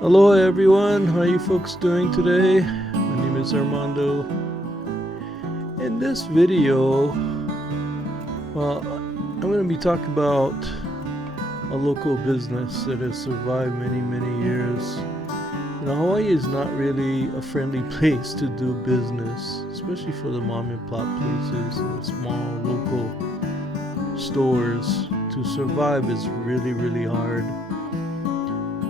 Hello everyone, how are you folks doing today? My name is Armando. In this video, I'm going to be talking about a local business that has survived many years. Hawaii is not really a friendly place to do business, especially for the mom and pop places and small local stores. To survive is really hard.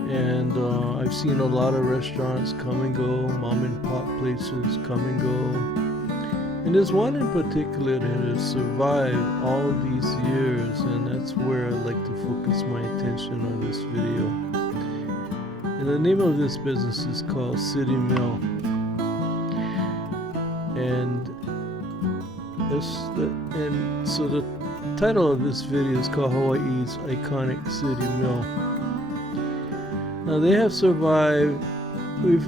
And I've seen a lot of restaurants come and go, mom and pop places come and go. And there's one in particular that has survived all these years, and that's where I'd like to focus my attention on this video. And the name of this business is called City Mill. And so the title of this video is called Hawaii's Iconic City Mill. Now they have survived. We've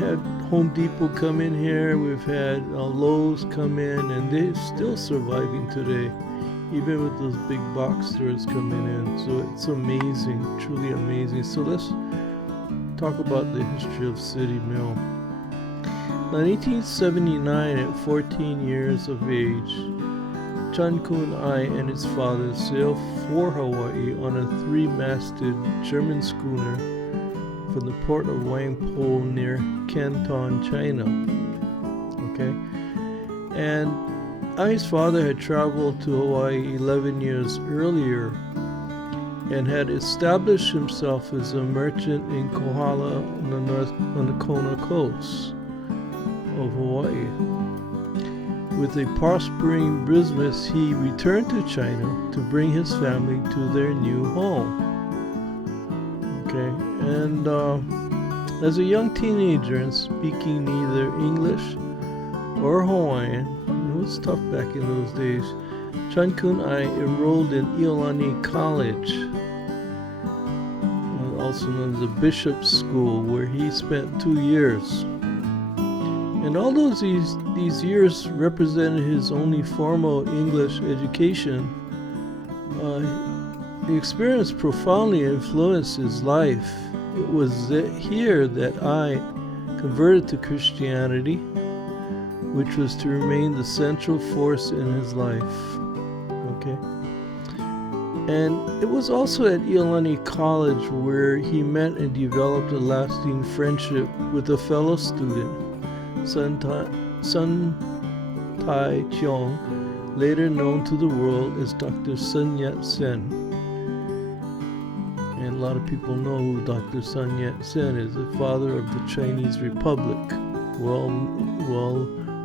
had Home Depot come in here, we've had Lowe's come in, and they're still surviving today, even with those big box stores coming in. So it's amazing, truly amazing. So let's talk about the history of City Mill. Now in 1879, at 14 years of age, Chun Kun Ai and his father sailed for Hawaii on a 3-masted German schooner from the port of Wangpo near Canton, China. Okay, and Ai's father had traveled to Hawaii 11 years earlier and had established himself as a merchant in Kohala on the Kona coast of Hawaii. With a prospering business, he returned to China to bring his family to their new home. Okay, and as a young teenager and speaking neither English or Hawaiian, it was tough back in those days, Chun Kun Ai enrolled in Iolani College, also known as the Bishop's School, where he spent 2 years. And although these years represented his only formal English education, the experience profoundly influenced his life. It was here that I converted to Christianity, which was to remain the central force in his life. Okay. And it was also at Iolani College where he met and developed a lasting friendship with a fellow student, Sun Tai Cheong, later known to the world as Dr. Sun Yat-sen. And a lot of people know who Dr. Sun Yat-sen is, the father of the Chinese Republic, well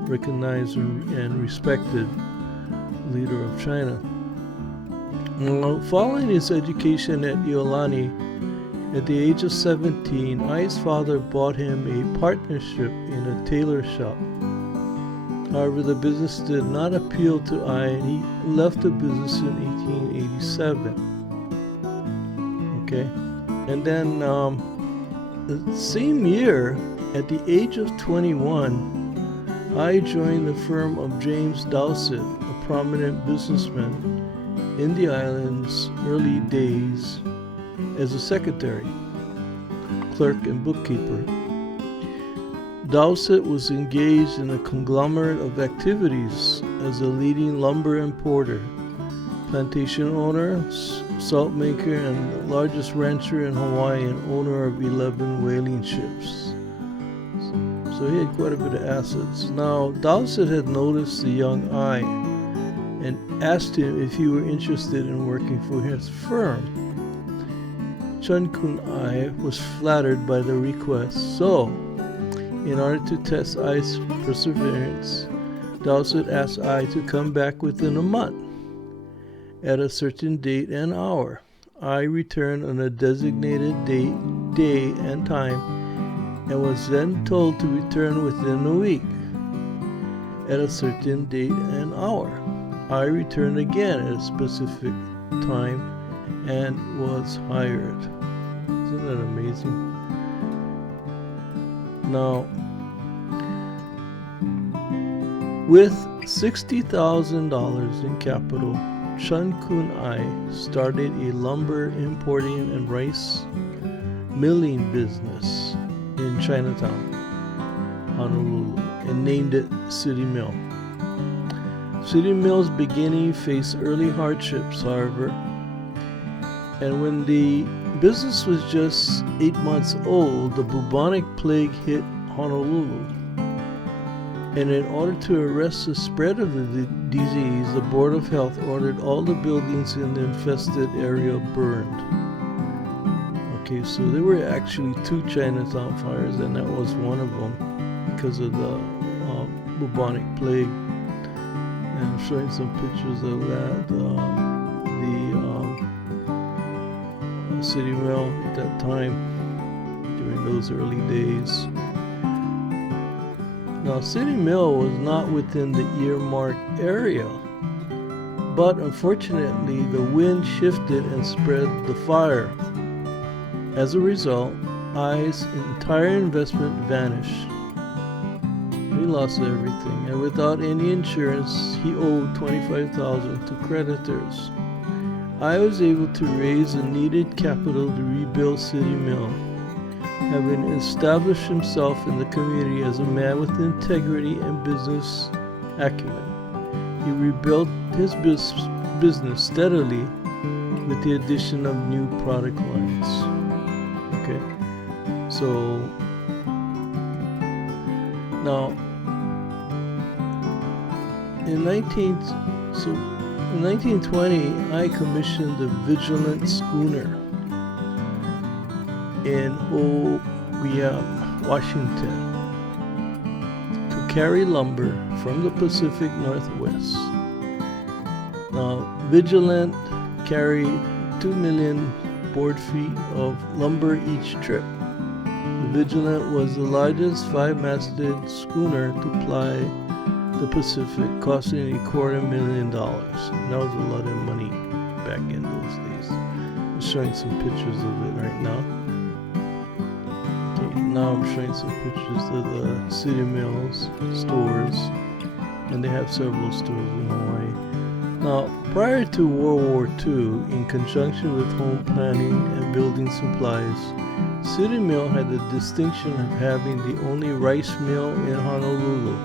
recognized and respected leader of China. Now, following his education at Iolani, at the age of 17, Ai's father bought him a partnership in a tailor shop. However, the business did not appeal to Ai, and he left the business in 1887. Okay, and then the same year, at the age of 21, I joined the firm of James Dowsett, a prominent businessman in the island's early days, as a secretary, clerk, and bookkeeper. Dowsett was engaged in a conglomerate of activities as a leading lumber importer, plantation owner, salt maker, and the largest rancher in Hawaii and owner of 11 whaling ships. So he had quite a bit of assets. Now, Dowsett had noticed the young Ai and asked him if he were interested in working for his firm. Chun Kun Ai was flattered by the request, so in order to test Ai's perseverance, Dowsett asked Ai to come back within a month at a certain date and hour. Ai returned on a designated day and time, and was then told to return within a week at a certain date and hour. Ai returned again at a specific time and was hired. Isn't that amazing? Now, with $60,000 in capital, Chun Kun Ai started a lumber importing and rice milling business in Chinatown, Honolulu, and named it City Mill. City Mill's beginning faced early hardships, however, and when the business was just 8 months old, the bubonic plague hit Honolulu. And in order to arrest the spread of the disease, the Board of Health ordered all the buildings in the infested area burned. Okay, so there were actually 2 Chinatown fires, and that was one of them because of the bubonic plague. And I'm showing some pictures of that. The City Mill at that time, during those early days. Now, City Mill was not within the earmarked area, but unfortunately the wind shifted and spread the fire. As a result, I's entire investment vanished. He lost everything, and without any insurance, he owed $25,000 to creditors. I was able to raise the needed capital to rebuild City Mill, having established himself in the community as a man with integrity and business acumen. He rebuilt his business steadily with the addition of new product lines. Okay, so now in 1920, I commissioned the Vigilant schooner in Washington, to carry lumber from the Pacific Northwest. Now, Vigilant carried 2 million board feet of lumber each trip. The Vigilant was the largest 5-masted schooner to ply the Pacific, costing $250,000. And that was a lot of money back in those days. I'm showing some pictures of it right now. Now I'm showing some pictures of the City Mills stores, and they have several stores in Hawaii. Now, prior to World War II, in conjunction with home planning and building supplies, City Mill had the distinction of having the only rice mill in Honolulu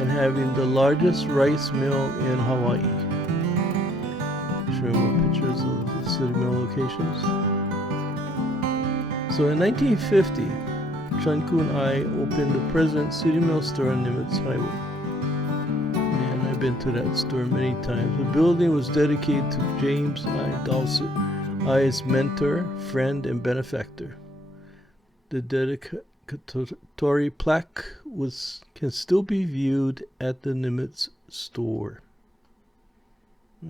and having the largest rice mill in Hawaii. Showing more pictures of the City Mill locations. So in 1950, Chunku and I opened the present City Mill store on Nimitz Highway. And I've been to that store many times. The building was dedicated to James I. Dowsett, I's mentor, friend, and benefactor. The dedicatory plaque can still be viewed at the Nimitz store.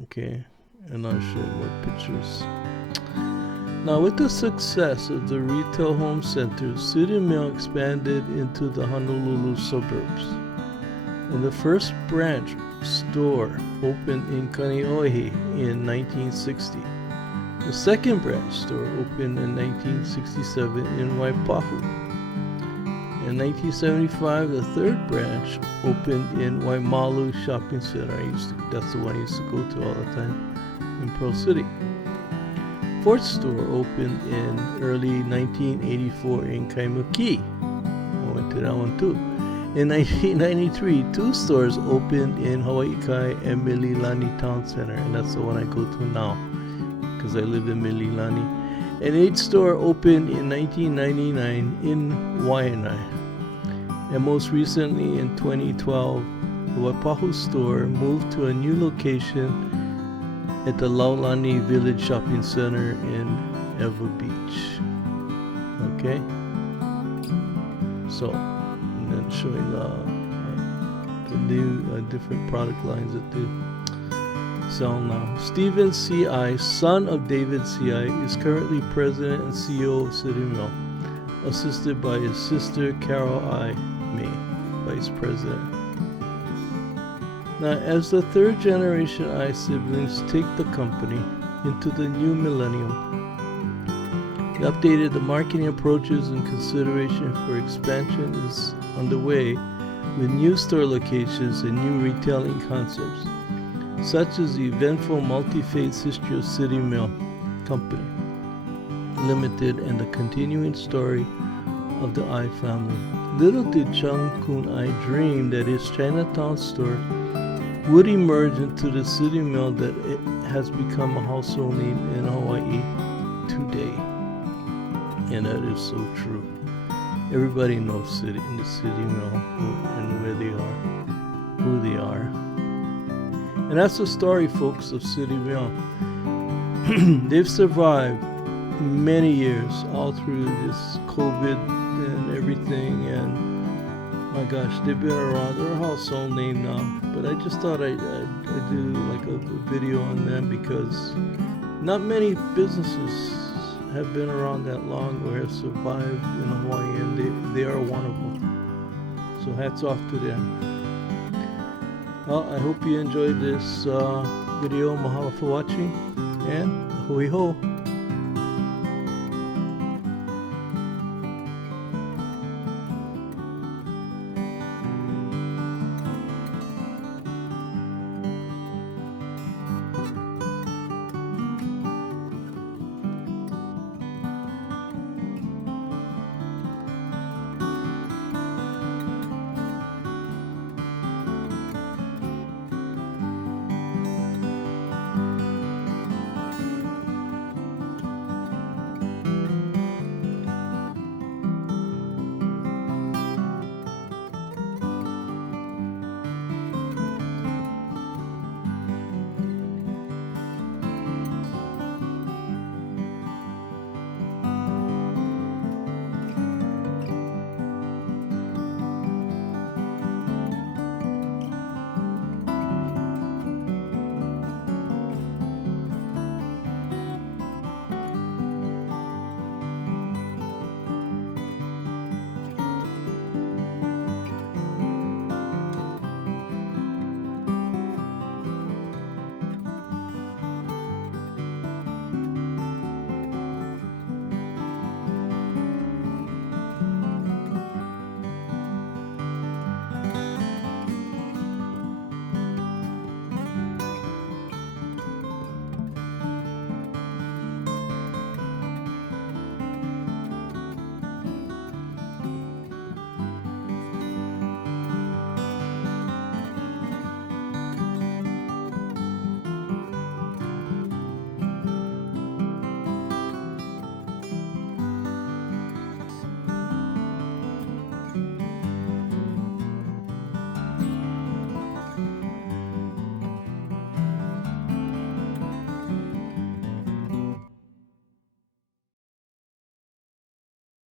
Okay, and I'll show more pictures. Now, with the success of the retail home centers, City Mill expanded into the Honolulu suburbs. And the first branch store opened in Kaneohe in 1960. The second branch store opened in 1967 in Waipahu. In 1975, the third branch opened in Mahalo Shopping Center. That's the one I used to go to all the time in Pearl City. Fourth store opened in early 1984 in Kaimuki. I went to that one too. In 1993, 2 stores opened in Hawaii Kai and Mililani Town Center, and that's the one I go to now because I live in Mililani. An 8th store opened in 1999 in Waianae. And most recently in 2012, the Waipahu store moved to a new location at the Laulani Village Shopping Center in Ewa Beach. Okay? So, and then showing the new different product lines that they sell now. Stephen C.I., son of David C.I., is currently president and CEO of City Mill, assisted by his sister Carol I. May, vice president. Now, as the third generation I siblings take the company into the new millennium, the updated the marketing approaches and consideration for expansion is underway with new store locations and new retailing concepts, such as the eventful multi-phase history of City Mill Company. Limited and the continuing story of the I family. Little did Chung Kun I dream that his Chinatown store would emerge into the city mill that it has become a household name in Hawaii today. And that is so true. Everybody knows the city mill and where they are, who they are. And that's the story, folks, of City Mill. They've survived many years, all through this COVID and everything, and my gosh, they've been around. They're a household name now, but I just thought I'd do like a video on them, because not many businesses have been around that long or have survived in Hawaii, and they are one of them. So hats off to them. Well, I hope you enjoyed this video. Mahalo for watching, and hui ho.